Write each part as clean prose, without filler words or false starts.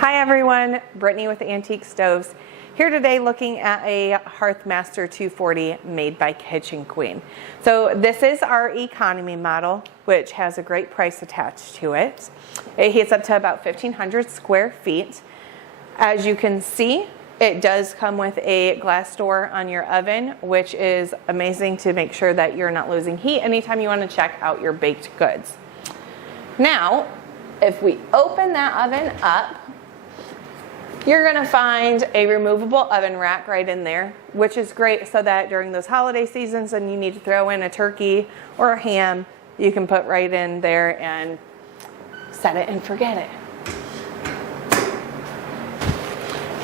Hi everyone, Brittany with Antique Stoves. Here today looking at a Hearthmaster 240 made by Kitchen Queen. So this is our economy model, which has a great price attached to it. It heats up to about 1,500 square feet. As you can see, it does come with a glass door on your oven, which is amazing to make sure that you're not losing heat anytime you want to check out your baked goods. Now, if we open that oven up, you're going to find a removable oven rack right in there, which is great so that during those holiday seasons and you need to throw in a turkey or a ham, you can put right in there and set it and forget it.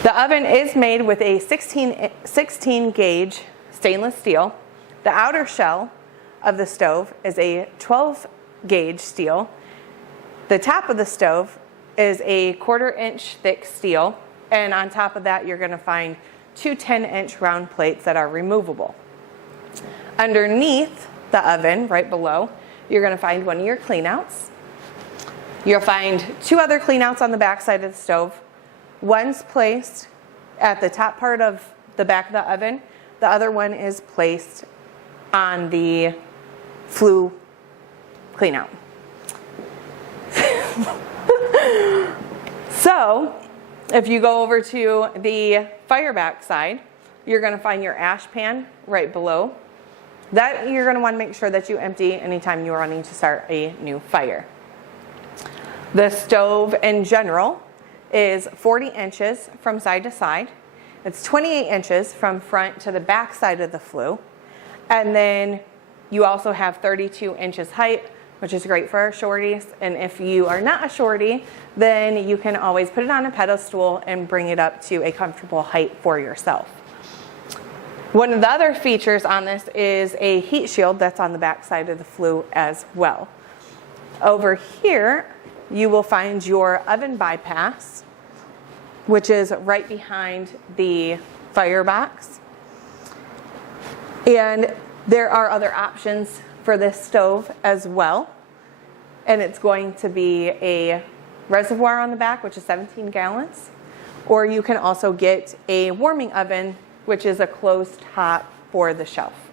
The oven is made with a 16 gauge stainless steel. The outer shell of the stove is a 12 gauge steel. The top of the stove is a 1/4 inch thick steel. And on top of that, you're going to find two 10-inch round plates that are removable. Underneath the oven, right below, you're going to find one of your cleanouts. You'll find two other cleanouts on the back side of the stove. One's placed at the top part of the back of the oven. The other one is placed on the flue cleanout. So, if you go over to the fire back side, you're going to find your ash pan right below. That you're going to want to make sure that you empty anytime you're wanting to start a new fire. The stove in general is 40 inches from side to side. It's 28 inches from front to the back side of the flue. And then you also have 32 inches height, which is great for our shorties. And if you are not a shorty, then you can always put it on a pedestal and bring it up to a comfortable height for yourself. One of the other features on this is a heat shield that's on the back side of the flue as well. Over here, you will find your oven bypass, which is right behind the firebox. And there are other options for this stove as well, and it's going to be a reservoir on the back, which is 17 gallons, or you can also get a warming oven, which is a closed top for the shelf.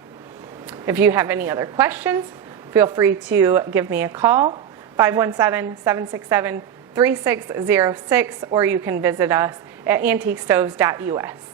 If you have any other questions, feel free to give me a call, 517-767-3606, or you can visit us at antiquestoves.us.